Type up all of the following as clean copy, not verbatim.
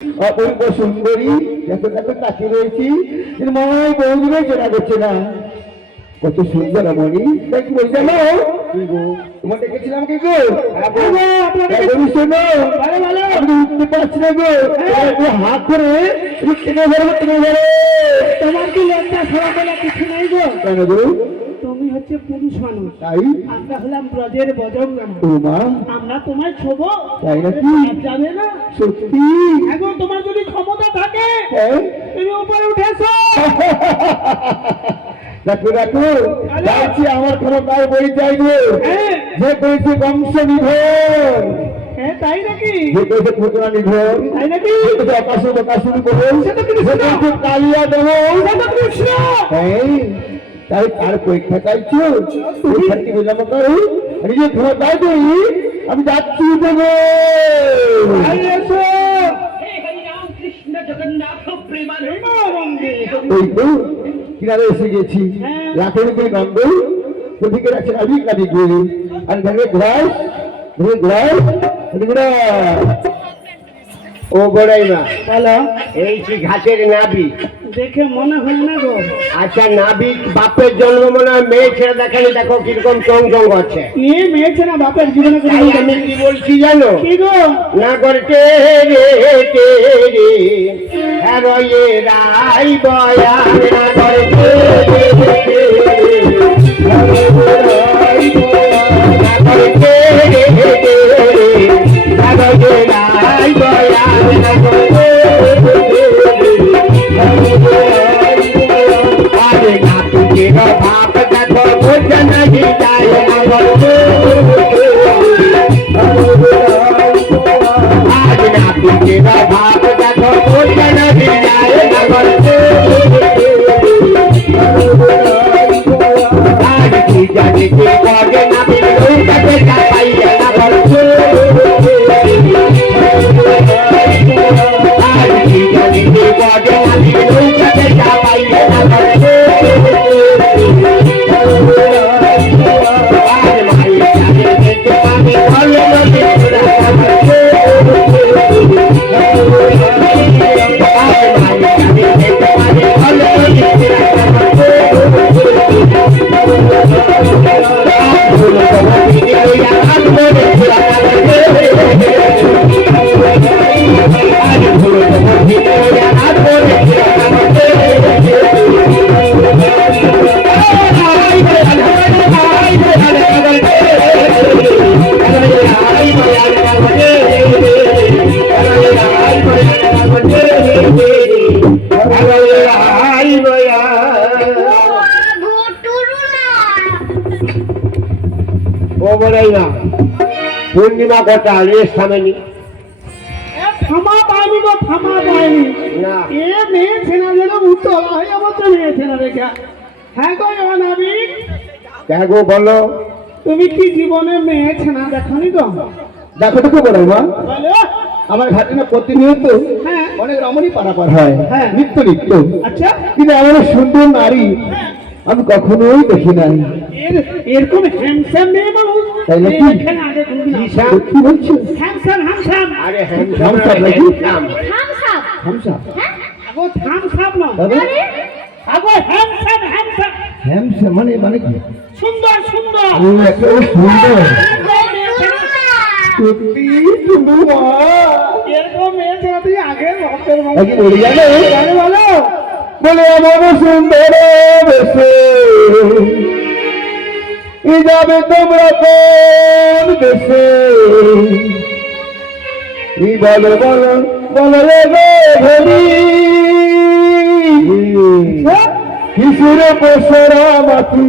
অপূর্ব সুন্দরী এত তাকিয়ে রয়েছি মায় বৌদিরাই চেনা করছে না। কত সুন্দর মনি তাই কি বলছে না তোমার ডেকেছিলাম কি গো শোনো আমি উঠতে পারছি না গো হাত ধরে টেনে ধরবো তোমার কি লজ্জা সরাবেলা কিছু নেই গো? কেন গো? তুমি হচ্ছে পুরুষ মানুষ, তাই আমরা হলাম ব্রজের বজঙ্গনা, আমরা তোমায় ছোবো তাই নাকি? যাবে না সত্যি? এখন তোমার যদি ক্ষমতা থাকে তুমি উপরে উঠেছো। দেখো দেখো যাচ্ছি আমার ক্ষমতায় বই চাইবো যে করেছে বংশ নিধন। হ্যাঁ তাই নাকি? যে করেছে পুত্রা নিধন তাই নাকি? আকাশ শুরু করবো কালিয়া দেবো তাই তার পরীক্ষা চাইছো পরীক্ষাটি বিলম্ব করো নিজের ক্ষমতায় করি আমি যাচ্ছি দেবো। ওই তো কিনারে এসে গেছি রাতের দিকে নন্দ প্রতীকে রাখছেন আমি কাটি গিয়ে আর ঘরে গ্লাস ও বড়াই মা বলো এই কি ঘাটের নাবিক? দেখে মনে হয় না গো। আচ্ছা নাবিক বাপের জন্ম মনে হয় মেয়ে ছেড়ে দেখানি, দেখো কিরকম চং চং করছে। মেয়ে ছেড়ে বাপের জীবনে আমি কি বলছি জানো? কি গো? না করতে রে হ্যাঁ রাই বয়া না করতে ভাব দেখো বোঝা নাকি যায় আজ নাপিতের ভাব দেখো বোঝা নাকি যায় আজ কি জানি কি করে নাপিত নৌকাতে চাপাইয়া না বলছে আজ কি জানি কি করে নাপিত নৌকাতে চাপাইয়া না বলছে পূর্ণিমা কটা রেস্ট থামেনি থামা পায়নি গো, থামা পায়নি না এ মেয়ে ছেনা যেন উত্তর হয়ে আমার তো মেয়ে ছেনা রেখা। হ্যাঁ গো নাবিক দেখো বলো তুমি কি জীবনে মেয়ে ছেনা দেখনি গো? দেখো দেখো বলো মা বলো আমার ঘাটে না প্রতিনিয়ত হ্যাঁ অনেক রমণী পারাপার হয় হ্যাঁ নিত্য নিত্য। আচ্ছা কিন্তু এমন সুন্দর নারী আমি কখনোই দেখি নাই। এরকম হ্যান্ডসাম মেয়ে মানুষ তাই নাকি? এখানে আগে কোনদিন কি বলছো? হ্যান্ডসাম আরে থামস আপ নাকি? থামস আপ আগো থামসাম না দাদা আগো হ্যান্ডসাম হ্যামসাম মানে কি? সুন্দর সুন্দর ও একেবারে সুন্দর সত্যি সুন্দর মা এরকম মেয়ে ছেনা তুই আগে ভক্তের নাকি বলি জানো বলো বলে এমন সুন্দর বেশে যাবে তোমরা কোন দেশে বলো বলো বলো রে গো ধরি কিসের পসরা মাটি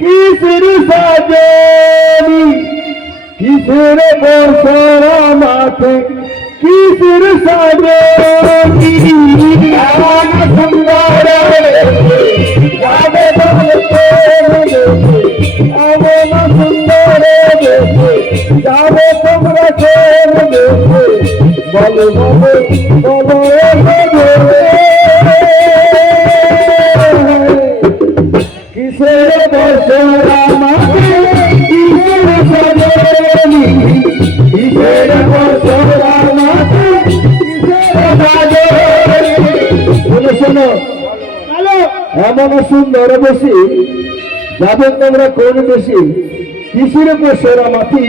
কিসের সাজনি কিসের পসরা মাঠে কিসের সাজনি এমন সুন্দর যাবে তোমরা এমন সুন্দর যাবে তোমরা বলো বলো কিসের বসরা মাঠে কিসের সাজনি কিসের বসরা মাঠে কিসের শোনো, বলো এমন সুন্দর বেশি যাবে তোমরা কোন বেশি, কিসির পোষরা মাটি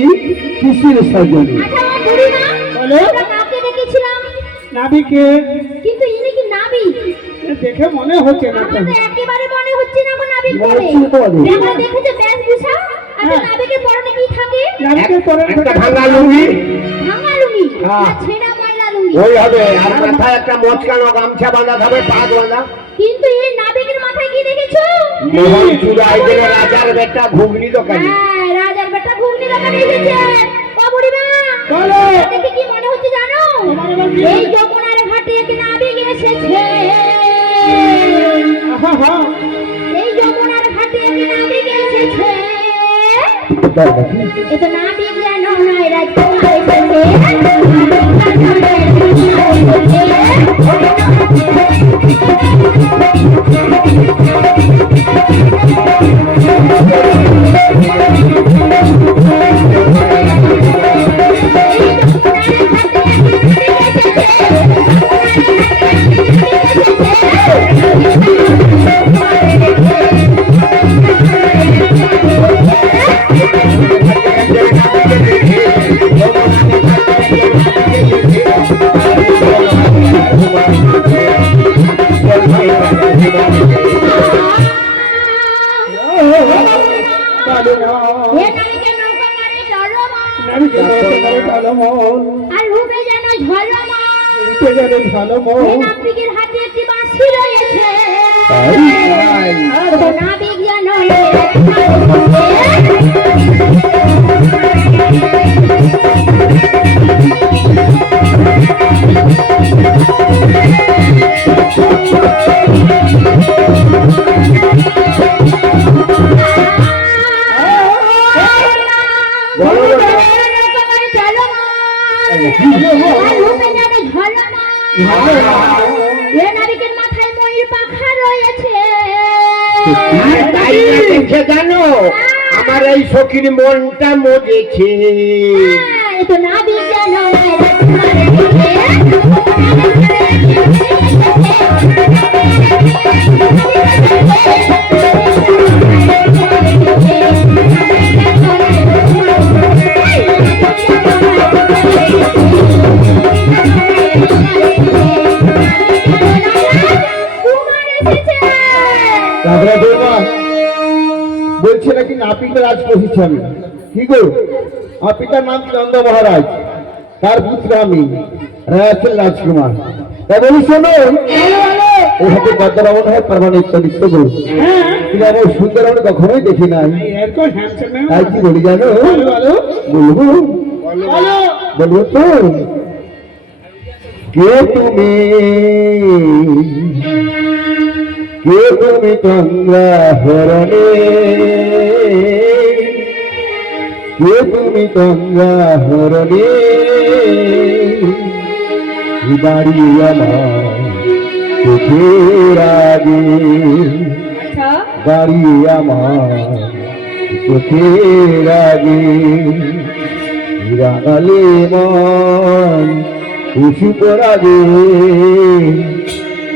কিসির সাজনি। আচ্ছা আমার বুড়িমা, বলো। আমরা কাকে দেখেছিলাম? নাবিকে কিন্তু ইনি কি নাবিক? দেখে মনে হচ্ছে না তো। আমার তো একেবারে মনে হচ্ছে না গো নাবিক মনে বলে। হচ্ছে না তোমাদের? আমরা দেখেছি বেশভূষা, আচ্ছা হ্যাঁ। নাবিকের পরনে কি থাকে? নাবিকের পরে একটা ভাঙা লুঙ্গি, ভাঙা লুঙ্গি হ্যাঁ। না ছেঁড়া ময়লা লুঙ্গি? ওই হবে। আর মাথায় একটা মচকানো গামছা বাঁধা হবে, পাগ বাঁধা। কিন্তু এই নাবিকের মাথায় কি দেখেছো? মোহন চূড়ায় গেলে রাজার বেটা ঘুগনি দোকানি। হ্যাঁ, রাজার বেটা ঘুগনি দোকানে এসেছে। ও বুড়িমা, বলো। দেখে কি মনে হচ্ছে জানো? তোমার আবার কি? এই যমুনার ঘাটে এক নাবিক এসেছে। আহা হা এই যমুনার ঘাটে এক নাবিক এসেছে। তাই নাকি? এ তো নাবিক যেন নয়, রাজকুমার এসেছে। বলো না। এ নাবিকের নৌকা মানে টলমল, নাবিকের নৌকা ঝলমল, আর রূপে যেন ঝলমল। রূপে যেন ঝলমল। এই নাবিকের হাতে একটি বাঁশি রয়েছে। তাই? আর তো নাবিক যেন রাজকুমার এসেছে। বলো না। নৌকা মানে টলমল, আর রূপে যেন ঝলমল। এ নাবিকের মাথায় ময়ূর পাখা রয়েছে। আর তাই না দেখে জানো, আমার এই সখীর মনটা মজেছে। হ্যাঁ, এ তো নাবিক যেন রাজকুমার রাজরা দেবা বলছে নাকি নাপিতের রাজ বসেছি আমি। কি গো, আমার পিতার নাম ছিল নন্দ মহারাজ, তার পুত্র আমি, রাজা রাজকুমার। তা বলি শোনো, এই হাতে গদ্দার মনে হয় পারমানেন্ট নিত্য গো, হ্যাঁ কিন্তু আমার সুন্দর আমি কখনোই দেখি নাই। এরকম হ্যান্ডসাম না। তাই কি বলি জানো, বলো বলো বলবো বলো। বলবো তো, কে তুমি, কে তুমি গঙ্গা হরণে, কে তুমি গঙ্গা হরণে, দাঁড়িয়ে আমার চোখের আগে, আচ্ছা দাঁড়িয়ে আমার চোখের আগে, রাগালে মন খুশি পরাগে,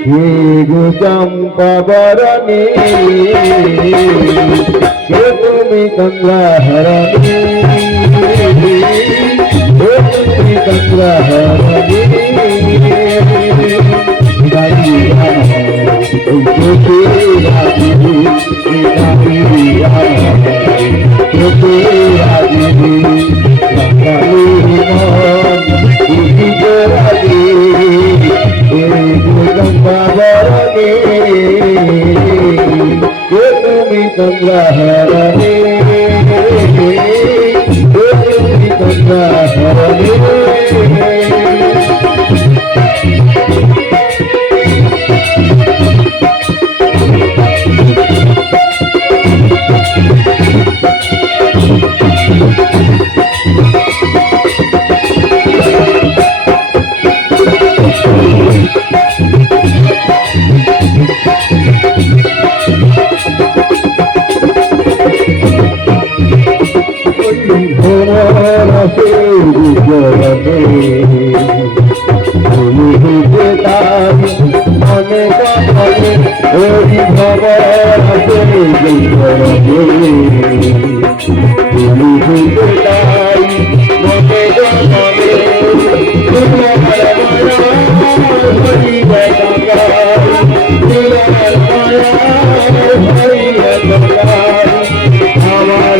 হে গো চম্পা বরণে, কে তুমি গঙ্গা হরণে, কে তুমি গঙ্গা হরণে, দাঁড়িয়ে আমার চোখের আগে, দাঁড়িয়ে আমার চোখের আগে, রাগালে মন খুশি পরাগে, তুমি গঙ্গা হরণে, তুমি গঙ্গা হরণে। মনে ওরি ভবর আছে তুমি তাই মনে জমে তোমার আমার